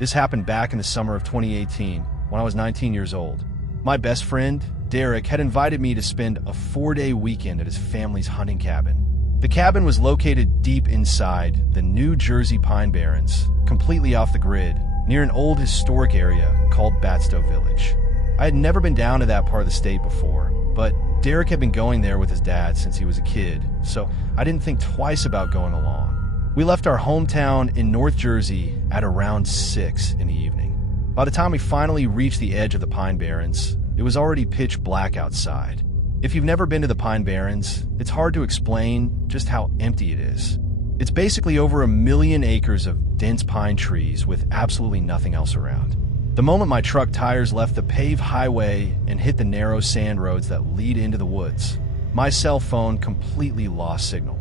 This happened back in the summer of 2018, when I was 19 years old. My best friend, Derek, had invited me to spend a 4-day weekend at his family's hunting cabin. The cabin was located deep inside the New Jersey Pine Barrens, completely off the grid, near an old historic area called Batstow Village. I had never been down to that part of the state before, but Derek had been going there with his dad since he was a kid, so I didn't think twice about going along. We left our hometown in North Jersey at around 6 in the evening. By the time we finally reached the edge of the Pine Barrens, it was already pitch black outside. If you've never been to the Pine Barrens, it's hard to explain just how empty it is. It's basically over 1 million acres of dense pine trees with absolutely nothing else around. The moment my truck tires left the paved highway and hit the narrow sand roads that lead into the woods, my cell phone completely lost signal.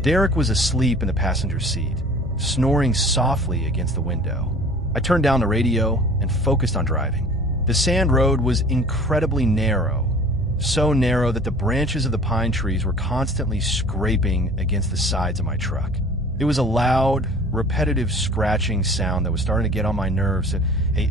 Derek was asleep in the passenger seat, snoring softly against the window. I turned down the radio and focused on driving. The sand road was incredibly narrow, so narrow that the branches of the pine trees were constantly scraping against the sides of my truck. It was a loud, repetitive scratching sound that was starting to get on my nerves.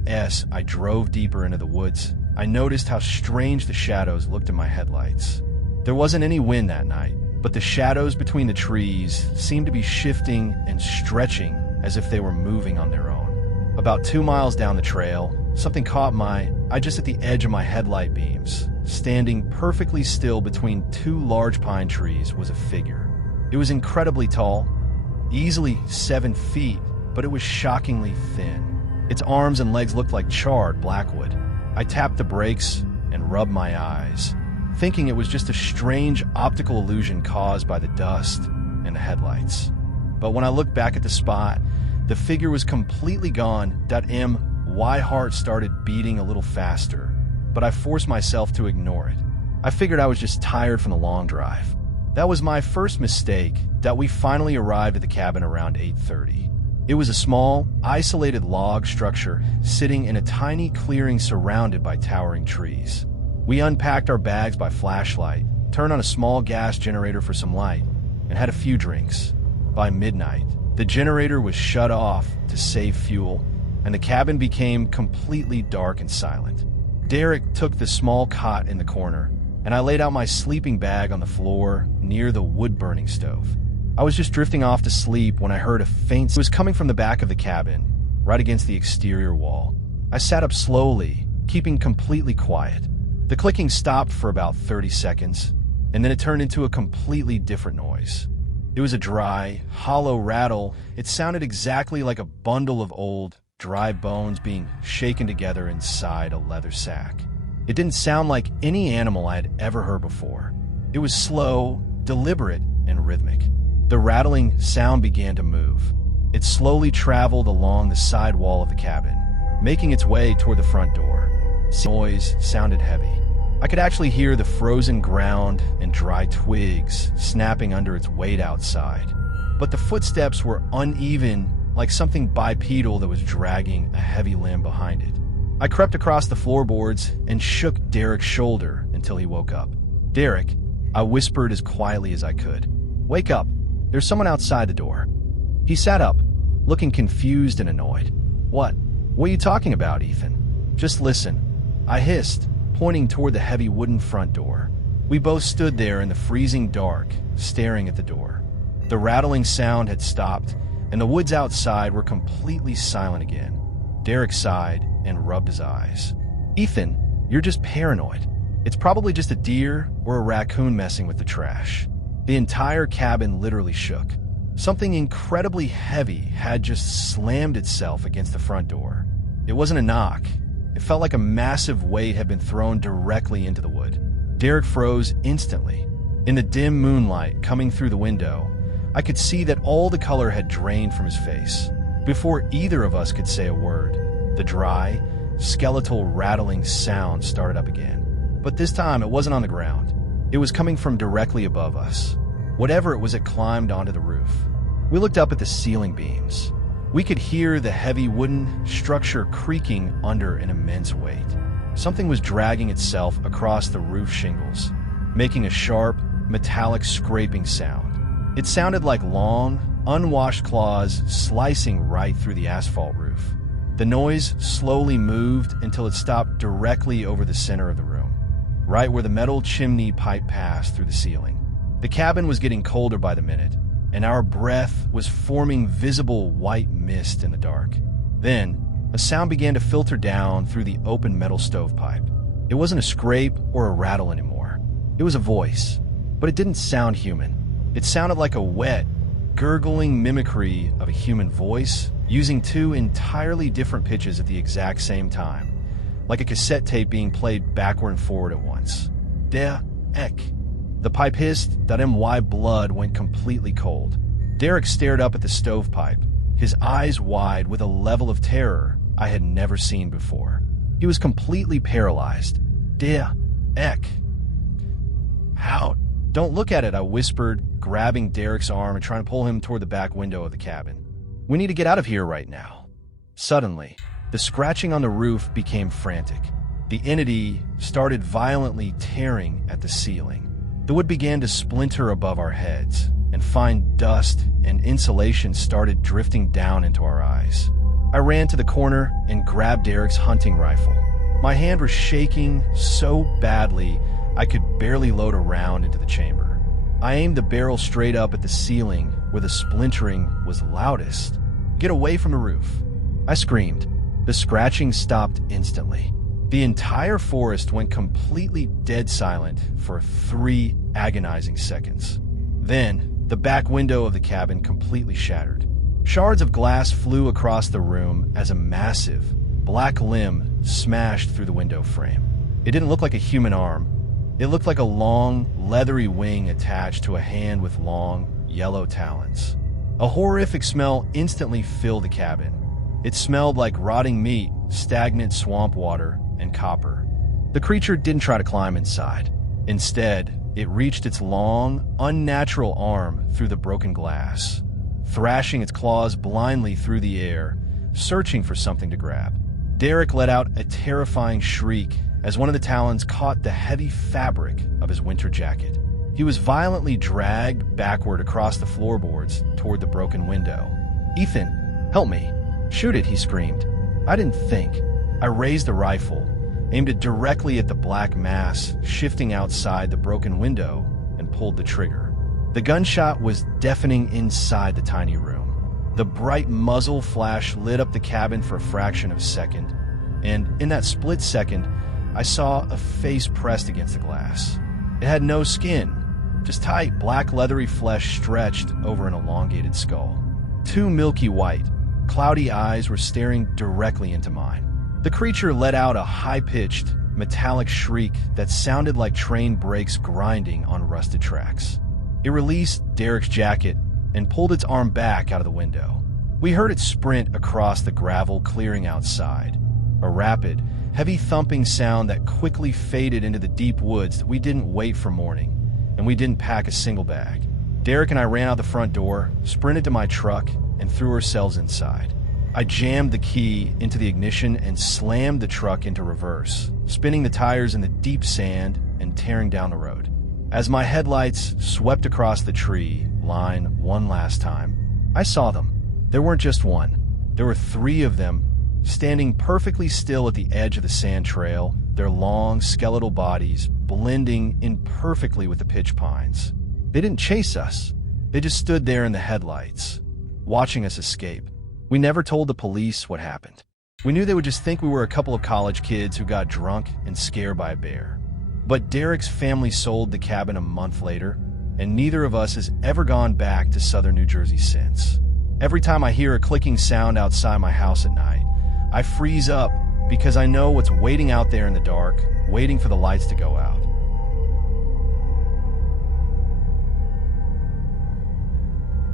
As I drove deeper into the woods, I noticed how strange the shadows looked in my headlights. There wasn't any wind that night, but the shadows between the trees seemed to be shifting and stretching as if they were moving on their own. About 2 miles down the trail, something caught my eye just at the edge of my headlight beams. Standing perfectly still between 2 large pine trees was a figure. It was incredibly tall, easily 7 feet, but it was shockingly thin. Its arms and legs looked like charred blackwood. I tapped the brakes and rubbed my eyes, thinking it was just a strange optical illusion caused by the dust and the headlights. But when I looked back at the spot, the figure was completely gone. My heart started beating a little faster, but I forced myself to ignore it. I figured I was just tired from the long drive. That was my first mistake. That we finally arrived at the cabin around 8:30. It was a small, isolated log structure sitting in a tiny clearing surrounded by towering trees. We unpacked our bags by flashlight, turned on a small gas generator for some light, and had a few drinks. By midnight, the generator was shut off to save fuel, and the cabin became completely dark and silent. Derek took the small cot in the corner, and I laid out my sleeping bag on the floor near the wood-burning stove. I was just drifting off to sleep when I heard a faint sound. It was coming from the back of the cabin, right against the exterior wall. I sat up slowly, keeping completely quiet. The clicking stopped for about 30 seconds, and then it turned into a completely different noise. It was a dry, hollow rattle. It sounded exactly like a bundle of old, dry bones being shaken together inside a leather sack. It didn't sound like any animal I had ever heard before. It was slow, deliberate, and rhythmic. The rattling sound began to move. It slowly traveled along the side wall of the cabin, making its way toward the front door. The noise sounded heavy. I could actually hear the frozen ground and dry twigs snapping under its weight outside. But the footsteps were uneven, like something bipedal that was dragging a heavy limb behind it. I crept across the floorboards and shook Derek's shoulder until he woke up. "Derek," I whispered as quietly as I could. "Wake up. There's someone outside the door." He sat up, looking confused and annoyed. What are you talking about, Ethan?" "Just listen," I hissed, pointing toward the heavy wooden front door. We both stood there in the freezing dark, staring at the door. The rattling sound had stopped, and the woods outside were completely silent again. Derek sighed and rubbed his eyes. "Ethan, you're just paranoid. It's probably just a deer or a raccoon messing with the trash." The entire cabin literally shook. Something incredibly heavy had just slammed itself against the front door. It wasn't a knock. It felt like a massive weight had been thrown directly into the wood. Derek froze instantly. In the dim moonlight coming through the window, I could see that all the color had drained from his face. Before either of us could say a word, the dry, skeletal rattling sound started up again. But this time it wasn't on the ground. It was coming from directly above us. Whatever it was, it climbed onto the roof. We looked up at the ceiling beams. We could hear the heavy wooden structure creaking under an immense weight. Something was dragging itself across the roof shingles, making a sharp, metallic scraping sound. It sounded like long, unwashed claws slicing right through the asphalt roof. The noise slowly moved until it stopped directly over the center of the room, right where the metal chimney pipe passed through the ceiling. The cabin was getting colder by the minute, and our breath was forming visible white mist in the dark. Then, a sound began to filter down through the open metal stovepipe. It wasn't a scrape or a rattle anymore. It was a voice, but it didn't sound human. It sounded like a wet, gurgling mimicry of a human voice, using two entirely different pitches at the exact same time, like a cassette tape being played backward and forward at once. Der Eck. The pipe hissed, my blood went completely cold. Derek stared up at the stovepipe, his eyes wide with a level of terror I had never seen before. He was completely paralyzed. Der Eck. How? Don't look at it, I whispered, grabbing Derek's arm and trying to pull him toward the back window of the cabin. We need to get out of here right now. Suddenly, the scratching on the roof became frantic. The entity started violently tearing at the ceiling. The wood began to splinter above our heads, and fine dust and insulation started drifting down into our eyes. I ran to the corner and grabbed Derek's hunting rifle. My hand was shaking so badly I could barely load a round into the chamber. I aimed the barrel straight up at the ceiling where the splintering was loudest. Get away from the roof, I screamed. The scratching stopped instantly. The entire forest went completely dead silent for 3 agonizing seconds. Then, the back window of the cabin completely shattered. Shards of glass flew across the room as a massive, black limb smashed through the window frame. It didn't look like a human arm. It looked like a long, leathery wing attached to a hand with long, yellow talons. A horrific smell instantly filled the cabin. It smelled like rotting meat, stagnant swamp water, and copper. The creature didn't try to climb inside. Instead, it reached its long, unnatural arm through the broken glass, thrashing its claws blindly through the air, searching for something to grab. Derek let out a terrifying shriek as one of the talons caught the heavy fabric of his winter jacket. He was violently dragged backward across the floorboards toward the broken window. "Ethan, help me. Shoot it," he screamed. I didn't think. I raised the rifle, aimed it directly at the black mass shifting outside the broken window, and pulled the trigger. The gunshot was deafening inside the tiny room. The bright muzzle flash lit up the cabin for a fraction of a second, and in that split second, I saw a face pressed against the glass. It had no skin, just tight, black leathery flesh stretched over an elongated skull. 2 milky white, cloudy eyes were staring directly into mine. The creature let out a high-pitched, metallic shriek that sounded like train brakes grinding on rusted tracks. It released Derek's jacket and pulled its arm back out of the window. We heard it sprint across the gravel clearing outside, a rapid, heavy thumping sound that quickly faded into the deep woods that we didn't wait for morning, and we didn't pack a single bag. Derek and I ran out the front door, sprinted to my truck, and threw ourselves inside. I jammed the key into the ignition and slammed the truck into reverse, spinning the tires in the deep sand and tearing down the road. As my headlights swept across the tree line one last time, I saw them. There weren't just one. There were 3 of them, standing perfectly still at the edge of the sand trail, their long, skeletal bodies blending in perfectly with the pitch pines. They didn't chase us. They just stood there in the headlights, watching us escape. We never told the police what happened. We knew they would just think we were a couple of college kids who got drunk and scared by a bear. But Derek's family sold the cabin a month later, and neither of us has ever gone back to southern New Jersey since. Every time I hear a clicking sound outside my house at night, I freeze up because I know what's waiting out there in the dark, waiting for the lights to go out.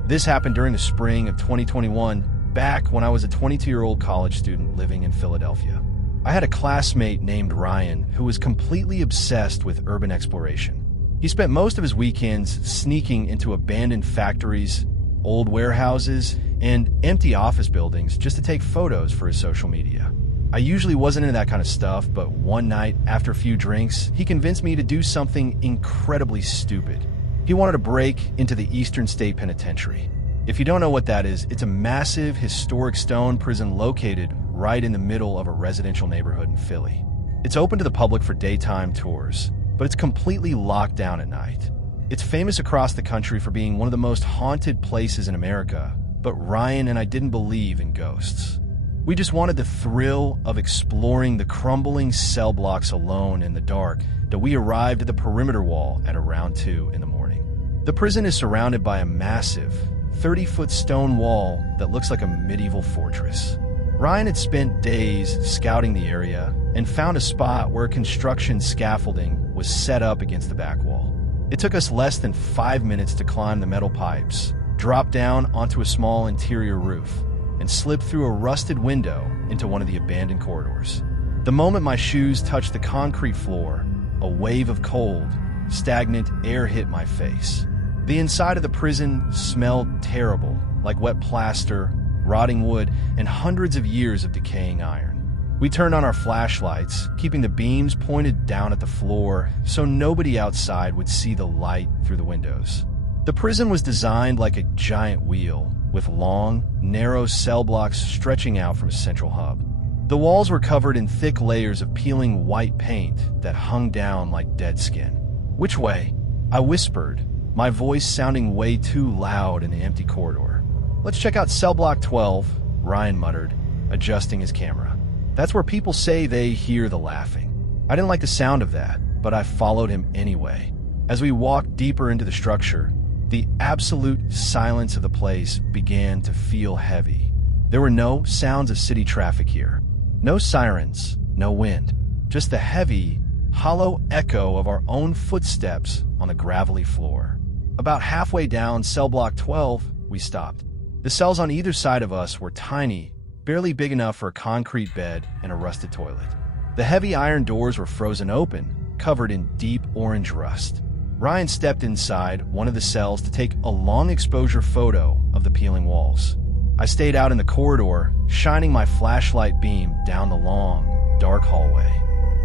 This happened during the spring of 2021, back when I was a 22-year-old college student living in Philadelphia. I had a classmate named Ryan who was completely obsessed with urban exploration. He spent most of his weekends sneaking into abandoned factories, old warehouses, and empty office buildings just to take photos for his social media. I usually wasn't into that kind of stuff, but one night, after a few drinks, he convinced me to do something incredibly stupid. He wanted to break into the Eastern State Penitentiary. If you don't know what that is, it's a massive, historic stone prison located right in the middle of a residential neighborhood in Philly. It's open to the public for daytime tours, but it's completely locked down at night. It's famous across the country for being one of the most haunted places in America, but Ryan and I didn't believe in ghosts. We just wanted the thrill of exploring the crumbling cell blocks alone in the dark that we arrived at the perimeter wall at around 2 in the morning. The prison is surrounded by a massive 30-foot stone wall that looks like a medieval fortress. Ryan had spent days scouting the area and found a spot where construction scaffolding was set up against the back wall. It took us less than 5 minutes to climb the metal pipes, drop down onto a small interior roof, and slip through a rusted window into one of the abandoned corridors. The moment my shoes touched the concrete floor, a wave of cold, stagnant air hit my face. The inside of the prison smelled terrible, like wet plaster, rotting wood, and hundreds of years of decaying iron. We turned on our flashlights, keeping the beams pointed down at the floor so nobody outside would see the light through the windows. The prison was designed like a giant wheel, with long, narrow cell blocks stretching out from a central hub. The walls were covered in thick layers of peeling white paint that hung down like dead skin. "Which way?" I whispered, my voice sounding way too loud in the empty corridor. "Let's check out cell block 12, Ryan muttered, adjusting his camera. "That's where people say they hear the laughing." I didn't like the sound of that, but I followed him anyway. As we walked deeper into the structure, the absolute silence of the place began to feel heavy. There were no sounds of city traffic here. No sirens, no wind, just the heavy, hollow echo of our own footsteps on the gravelly floor. About halfway down cell block 12, we stopped. The cells on either side of us were tiny, barely big enough for a concrete bed and a rusted toilet. The heavy iron doors were frozen open, covered in deep orange rust. Ryan stepped inside one of the cells to take a long exposure photo of the peeling walls. I stayed out in the corridor, shining my flashlight beam down the long, dark hallway.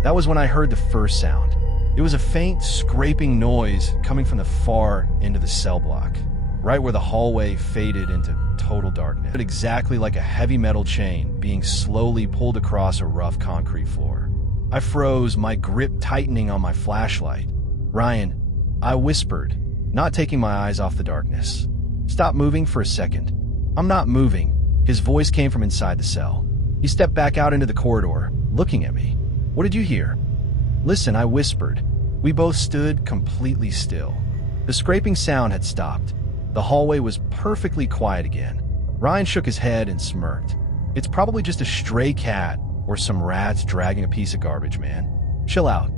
That was when I heard the first sound. It was a faint, scraping noise coming from the far end of the cell block, right where the hallway faded into total darkness. But exactly like a heavy metal chain being slowly pulled across a rough concrete floor. I froze, my grip tightening on my flashlight. "Ryan," I whispered, not taking my eyes off the darkness. "Stop moving for a second." "I'm not moving." His voice came from inside the cell. He stepped back out into the corridor, looking at me. "What did you hear?" "Listen," I whispered. We both stood completely still. The scraping sound had stopped. The hallway was perfectly quiet again. Ryan shook his head and smirked. "It's probably just a stray cat or some rats dragging a piece of garbage, man. Chill out."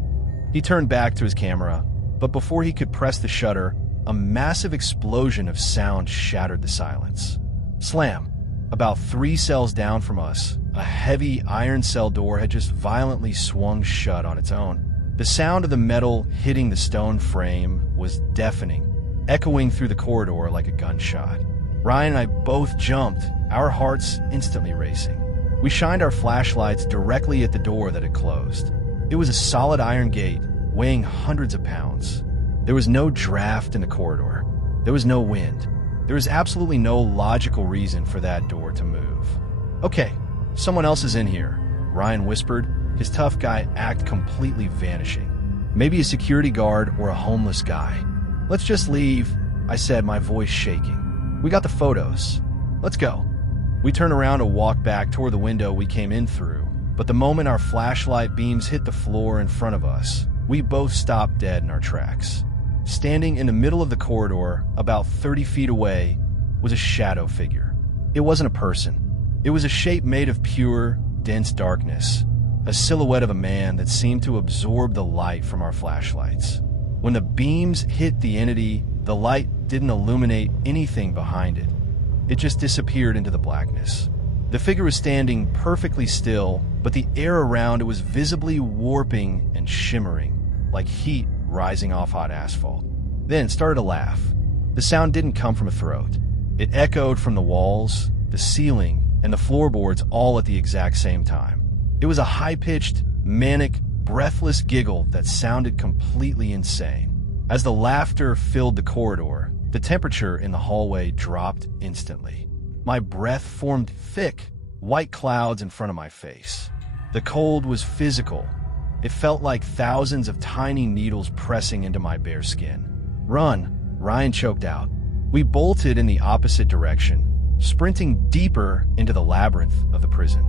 He turned back to his camera, but before he could press the shutter, a massive explosion of sound shattered the silence. Slam! About 3 cells down from us, a heavy iron cell door had just violently swung shut on its own. The sound of the metal hitting the stone frame was deafening, echoing through the corridor like a gunshot. Ryan and I both jumped, our hearts instantly racing. We shined our flashlights directly at the door that had closed. It was a solid iron gate, weighing hundreds of pounds. There was no draft in the corridor. There was no wind. There was absolutely no logical reason for that door to move. "Okay, someone else is in here," Ryan whispered, his tough guy act completely vanishing. "Maybe a security guard or a homeless guy." "Let's just leave," I said, my voice shaking. "We got the photos. Let's go." We turned around to walk back toward the window we came in through, but the moment our flashlight beams hit the floor in front of us, we both stopped dead in our tracks. Standing in the middle of the corridor, about 30 feet away, was a shadow figure. It wasn't a person. It was a shape made of pure, dense darkness, a silhouette of a man that seemed to absorb the light from our flashlights. When the beams hit the entity, the light didn't illuminate anything behind it. It just disappeared into the blackness. The figure was standing perfectly still, but the air around it was visibly warping and shimmering, like heat rising off hot asphalt. Then it started to laugh. The sound didn't come from a throat. It echoed from the walls, the ceiling, and the floorboards all at the exact same time. It was a high-pitched, manic, breathless giggle that sounded completely insane. As the laughter filled the corridor, the temperature in the hallway dropped instantly. My breath formed thick, white clouds in front of my face. The cold was physical. It felt like thousands of tiny needles pressing into my bare skin. "Run," Ryan choked out. We bolted in the opposite direction, sprinting deeper into the labyrinth of the prison.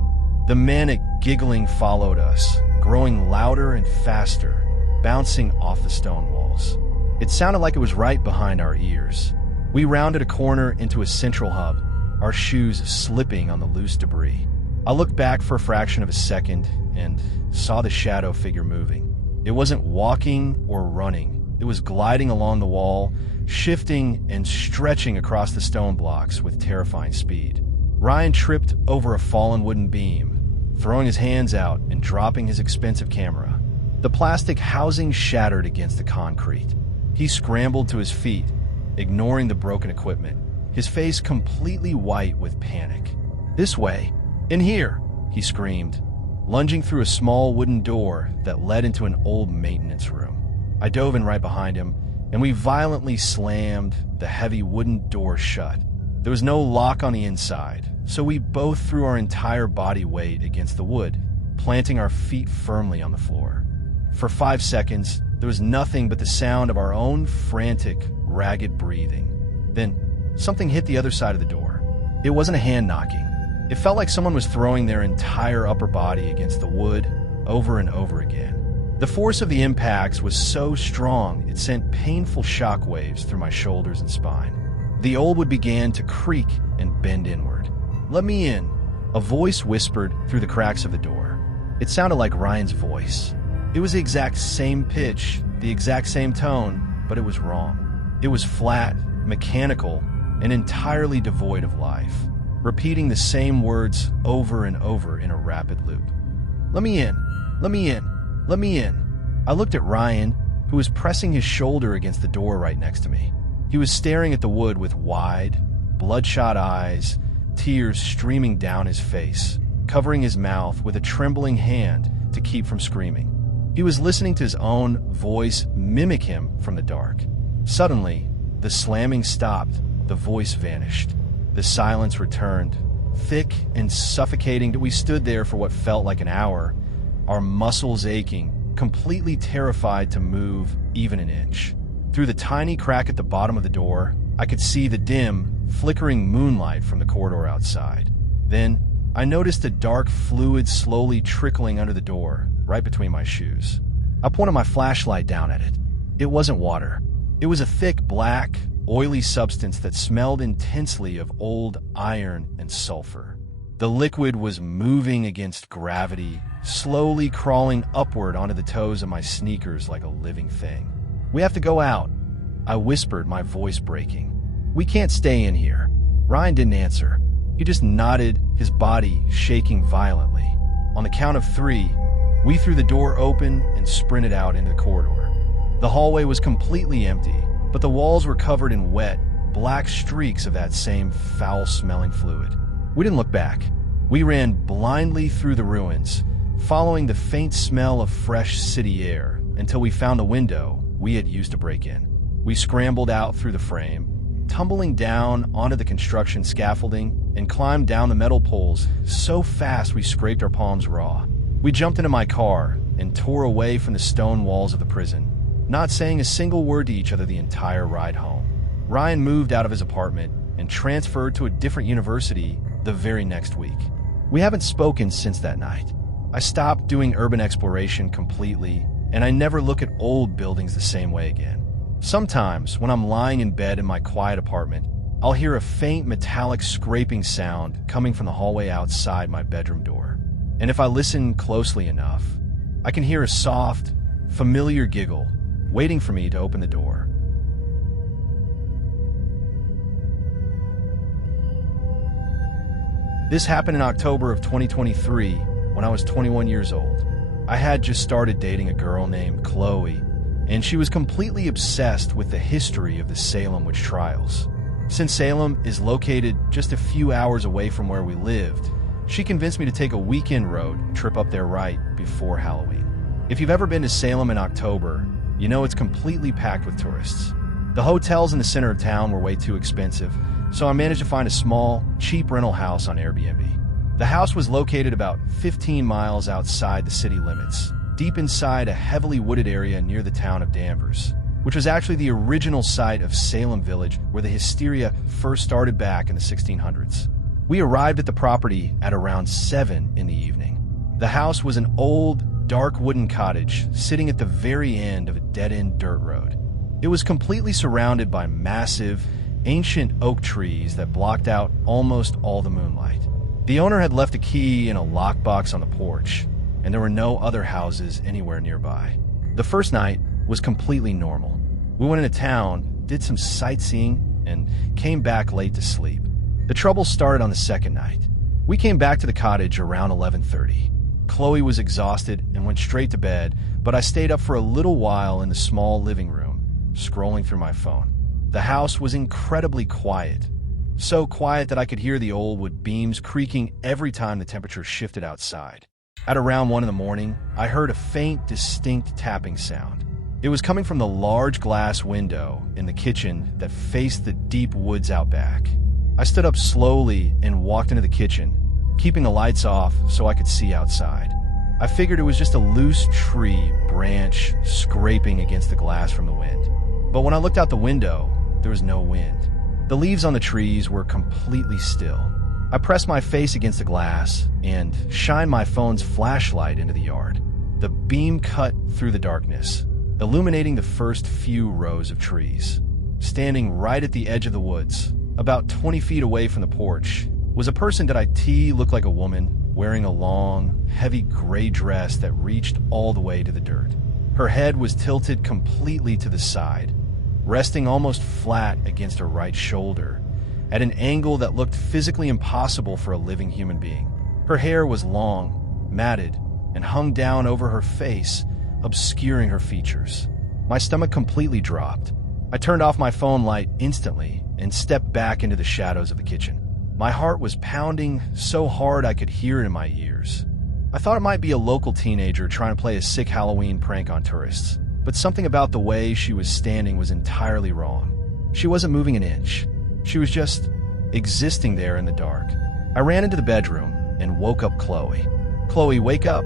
The manic giggling followed us, growing louder and faster, bouncing off the stone walls. It sounded like it was right behind our ears. We rounded a corner into a central hub, our shoes slipping on the loose debris. I looked back for a fraction of a second and saw the shadow figure moving. It wasn't walking or running. It was gliding along the wall, shifting and stretching across the stone blocks with terrifying speed. Ryan tripped over a fallen wooden beam, throwing his hands out and dropping his expensive camera. The plastic housing shattered against the concrete. He scrambled to his feet, ignoring the broken equipment, his face completely white with panic. "This way! In here!" he screamed, lunging through a small wooden door that led into an old maintenance room. I dove in right behind him, and we violently slammed the heavy wooden door shut. There was no lock on the inside, so we both threw our entire body weight against the wood, planting our feet firmly on the floor. For 5 seconds, there was nothing but the sound of our own frantic, ragged breathing. Then, something hit the other side of the door. It wasn't a hand knocking. It felt like someone was throwing their entire upper body against the wood over and over again. The force of the impacts was so strong it sent painful shock waves through my shoulders and spine. The old wood began to creak and bend inward. "Let me in," a voice whispered through the cracks of the door. It sounded like Ryan's voice. It was the exact same pitch, the exact same tone, but it was wrong. It was flat, mechanical, and entirely devoid of life, repeating the same words over and over in a rapid loop. "Let me in, let me in, let me in." I looked at Ryan, who was pressing his shoulder against the door right next to me. He was staring at the wood with wide, bloodshot eyes, tears streaming down his face, covering his mouth with a trembling hand to keep from screaming. He was listening to his own voice mimic him from the dark. Suddenly, the slamming stopped, the voice vanished. The silence returned, thick and suffocating. We stood there for what felt like an hour, our muscles aching, completely terrified to move even an inch. Through the tiny crack at the bottom of the door, I could see the dim, flickering moonlight from the corridor outside. Then, I noticed a dark fluid slowly trickling under the door, right between my shoes. I pointed my flashlight down at it. It wasn't water. It was a thick, black, oily substance that smelled intensely of old iron and sulfur. The liquid was moving against gravity, slowly crawling upward onto the toes of my sneakers like a living thing. "We have to go out," I whispered, my voice breaking. "We can't stay in here." Ryan didn't answer. He just nodded, his body shaking violently. On the count of 3, we threw the door open and sprinted out into the corridor. The hallway was completely empty, but the walls were covered in wet, black streaks of that same foul-smelling fluid. We didn't look back. We ran blindly through the ruins, following the faint smell of fresh city air until we found the window we had used to break in. We scrambled out through the frame, tumbling down onto the construction scaffolding and climbed down the metal poles so fast we scraped our palms raw. We jumped into my car and tore away from the stone walls of the prison, not saying a single word to each other the entire ride home. Ryan moved out of his apartment and transferred to a different university the very next week. We haven't spoken since that night. I stopped doing urban exploration completely, and I never look at old buildings the same way again. Sometimes, when I'm lying in bed in my quiet apartment, I'll hear a faint metallic scraping sound coming from the hallway outside my bedroom door. And if I listen closely enough, I can hear a soft, familiar giggle waiting for me to open the door. This happened in October of 2023 when I was 21 years old. I had just started dating a girl named Chloe, and she was completely obsessed with the history of the Salem witch trials. Since Salem is located just a few hours away from where we lived, she convinced me to take a weekend road trip up there right before Halloween. If you've ever been to Salem in October, you know it's completely packed with tourists. The hotels in the center of town were way too expensive, so I managed to find a small, cheap rental house on Airbnb. The house was located about 15 miles outside the city limits, deep inside a heavily wooded area near the town of Danvers, which was actually the original site of Salem Village where the hysteria first started back in the 1600s. We arrived at the property at around 7 in the evening. The house was an old, dark wooden cottage sitting at the very end of a dead-end dirt road. It was completely surrounded by massive, ancient oak trees that blocked out almost all the moonlight. The owner had left a key in a lockbox on the porch, and there were no other houses anywhere nearby. The first night was completely normal. We went into town, did some sightseeing, and came back late to sleep. The trouble started on the second night. We came back to the cottage around 11:30. Chloe was exhausted and went straight to bed, but I stayed up for a little while in the small living room, scrolling through my phone. The house was incredibly quiet. So quiet that I could hear the old wood beams creaking every time the temperature shifted outside. At around 1 in the morning, I heard a faint, distinct tapping sound. It was coming from the large glass window in the kitchen that faced the deep woods out back. I stood up slowly and walked into the kitchen, keeping the lights off so I could see outside. I figured it was just a loose tree branch scraping against the glass from the wind. But when I looked out the window, there was no wind. The leaves on the trees were completely still. I pressed my face against the glass and shined my phone's flashlight into the yard. The beam cut through the darkness, illuminating the first few rows of trees. Standing right at the edge of the woods, about 20 feet away from the porch, was a person that I looked like a woman, wearing a long, heavy gray dress that reached all the way to the dirt. Her head was tilted completely to the side, resting almost flat against her right shoulder, at an angle that looked physically impossible for a living human being. Her hair was long, matted, and hung down over her face, obscuring her features. My stomach completely dropped. I turned off my phone light instantly and stepped back into the shadows of the kitchen. My heart was pounding so hard I could hear it in my ears. I thought it might be a local teenager trying to play a sick Halloween prank on tourists, but something about the way she was standing was entirely wrong. She wasn't moving an inch. She was just existing there in the dark. I ran into the bedroom and woke up Chloe. "Chloe, wake up,"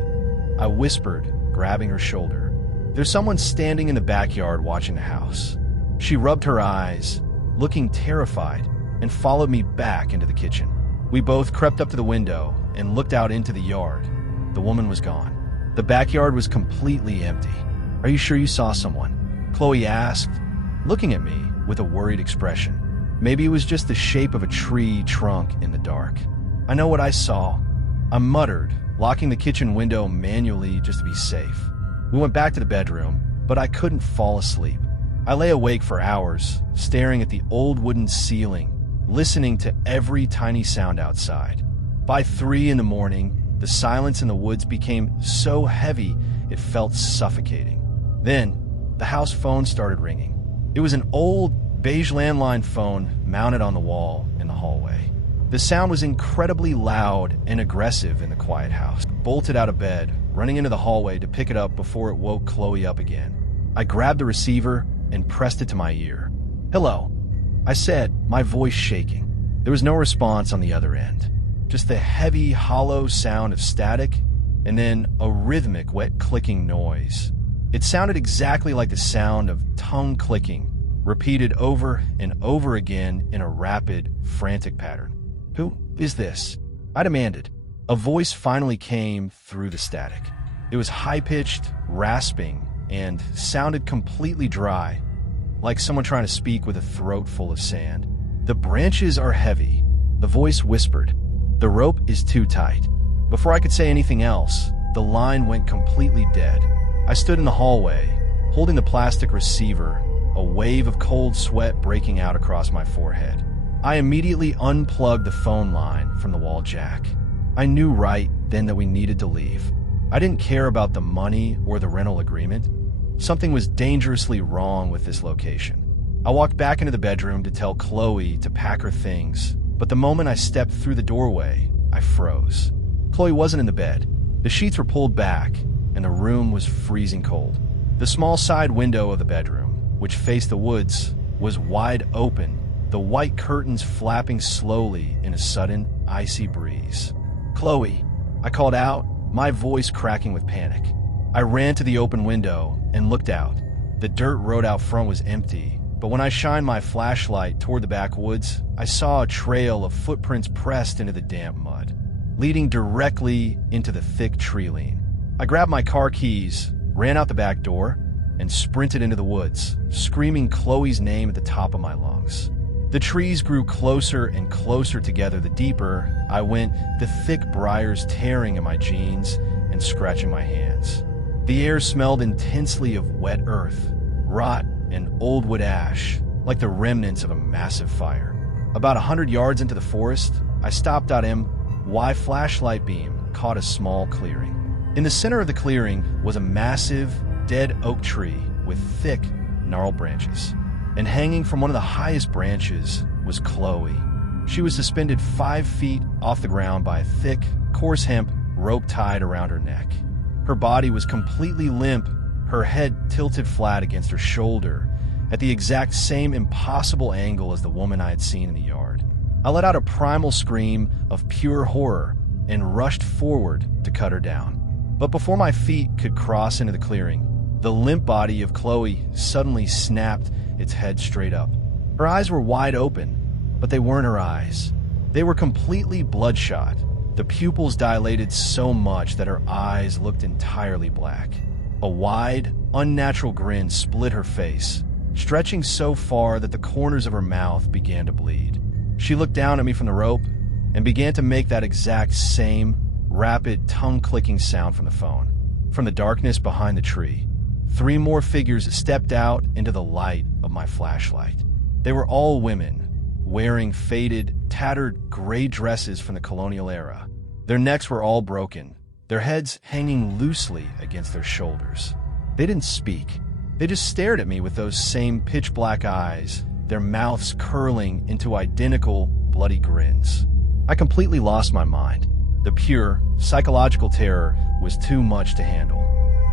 I whispered, grabbing her shoulder. "There's someone standing in the backyard watching the house." She rubbed her eyes, looking terrified, and followed me back into the kitchen. We both crept up to the window and looked out into the yard. The woman was gone. The backyard was completely empty. "Are you sure you saw someone?" Chloe asked, looking at me with a worried expression. Maybe it was just the shape of a tree trunk in the dark. "I know what I saw," I muttered, locking the kitchen window manually just to be safe. We went back to the bedroom, but I couldn't fall asleep. I lay awake for hours, staring at the old wooden ceiling, listening to every tiny sound outside. By 3 in the morning, the silence in the woods became so heavy it felt suffocating. Then, the house phone started ringing. It was an old, beige landline phone mounted on the wall in the hallway. The sound was incredibly loud and aggressive in the quiet house. I bolted out of bed, running into the hallway to pick it up before it woke Chloe up again. I grabbed the receiver and pressed it to my ear. "Hello," I said, my voice shaking. There was no response on the other end. Just the heavy, hollow sound of static, and then a rhythmic, wet clicking noise. It sounded exactly like the sound of tongue clicking, repeated over and over again in a rapid, frantic pattern. "Who is this?" I demanded. A voice finally came through the static. It was high-pitched, rasping, and sounded completely dry, like someone trying to speak with a throat full of sand. "The branches are heavy," the voice whispered. "The rope is too tight." Before I could say anything else, the line went completely dead. I stood in the hallway, holding the plastic receiver, a wave of cold sweat breaking out across my forehead. I immediately unplugged the phone line from the wall jack. I knew right then that we needed to leave. I didn't care about the money or the rental agreement. Something was dangerously wrong with this location. I walked back into the bedroom to tell Chloe to pack her things, but the moment I stepped through the doorway, I froze. Chloe wasn't in the bed. The sheets were pulled back, and the room was freezing cold. The small side window of the bedroom, which faced the woods, was wide open, the white curtains flapping slowly in a sudden, icy breeze. "Chloe," I called out, my voice cracking with panic. I ran to the open window and looked out. The dirt road out front was empty, but when I shined my flashlight toward the backwoods, I saw a trail of footprints pressed into the damp mud, leading directly into the thick tree line. I grabbed my car keys, ran out the back door, and sprinted into the woods, screaming Chloe's name at the top of my lungs. The trees grew closer and closer together the deeper I went, the thick briars tearing at my jeans and scratching my hands. The air smelled intensely of wet earth, rot, and old wood ash, like the remnants of a massive fire. About 100 yards into the forest, I stopped. My flashlight beam caught a small clearing. In the center of the clearing was a massive, dead oak tree with thick, gnarled branches. And hanging from one of the highest branches was Chloe. She was suspended 5 feet off the ground by a thick, coarse hemp rope tied around her neck. Her body was completely limp, her head tilted flat against her shoulder, at the exact same impossible angle as the woman I had seen in the yard. I let out a primal scream of pure horror and rushed forward to cut her down. But before my feet could cross into the clearing, the limp body of Chloe suddenly snapped its head straight up. Her eyes were wide open, but they weren't her eyes. They were completely bloodshot, the pupils dilated so much that her eyes looked entirely black. A wide, unnatural grin split her face, stretching so far that the corners of her mouth began to bleed. She looked down at me from the rope and began to make that exact same rapid, tongue-clicking sound from the phone. From the darkness behind the tree, 3 more figures stepped out into the light of my flashlight. They were all women, wearing faded, tattered gray dresses from the colonial era. Their necks were all broken, their heads hanging loosely against their shoulders. They didn't speak. They just stared at me with those same pitch-black eyes, their mouths curling into identical, bloody grins. I completely lost my mind. The pure, psychological terror was too much to handle.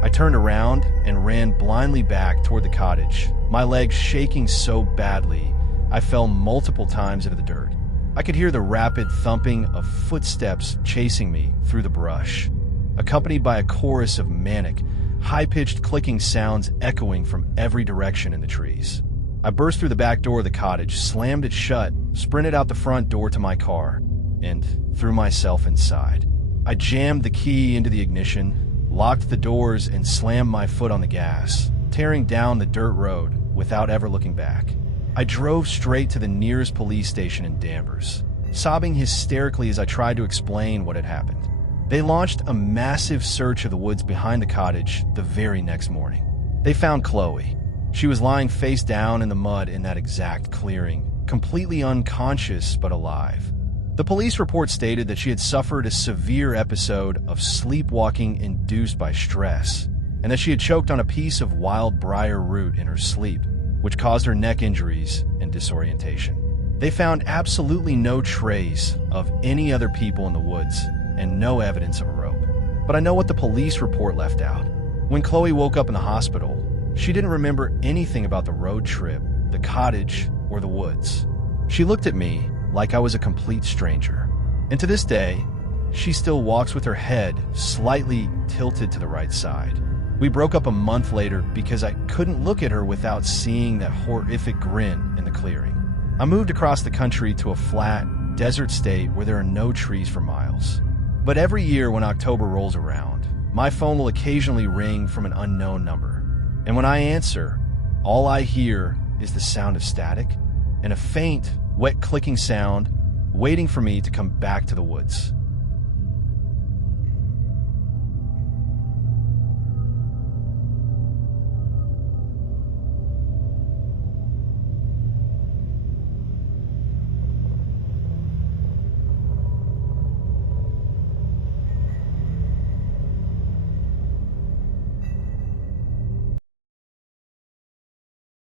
I turned around and ran blindly back toward the cottage, my legs shaking so badly I fell multiple times into the dirt. I could hear the rapid thumping of footsteps chasing me through the brush, accompanied by a chorus of manic, high-pitched clicking sounds echoing from every direction in the trees. I burst through the back door of the cottage, slammed it shut, sprinted out the front door to my car, and threw myself inside. I jammed the key into the ignition, locked the doors, and slammed my foot on the gas, tearing down the dirt road without ever looking back. I drove straight to the nearest police station in Danvers, sobbing hysterically as I tried to explain what had happened. They launched a massive search of the woods behind the cottage the very next morning. They found Chloe. She was lying face down in the mud in that exact clearing, completely unconscious but alive. The police report stated that she had suffered a severe episode of sleepwalking induced by stress, and that she had choked on a piece of wild briar root in her sleep, which caused her neck injuries and disorientation. They found absolutely no trace of any other people in the woods and no evidence of a rope. But I know what the police report left out. When Chloe woke up in the hospital, she didn't remember anything about the road trip, the cottage, or the woods. She looked at me like I was a complete stranger. And to this day, she still walks with her head slightly tilted to the right side. We broke up a month later because I couldn't look at her without seeing that horrific grin in the clearing. I moved across the country to a flat, desert state where there are no trees for miles. But every year when October rolls around, my phone will occasionally ring from an unknown number. And when I answer, all I hear is the sound of static and a faint, wet clicking sound waiting for me to come back to the woods.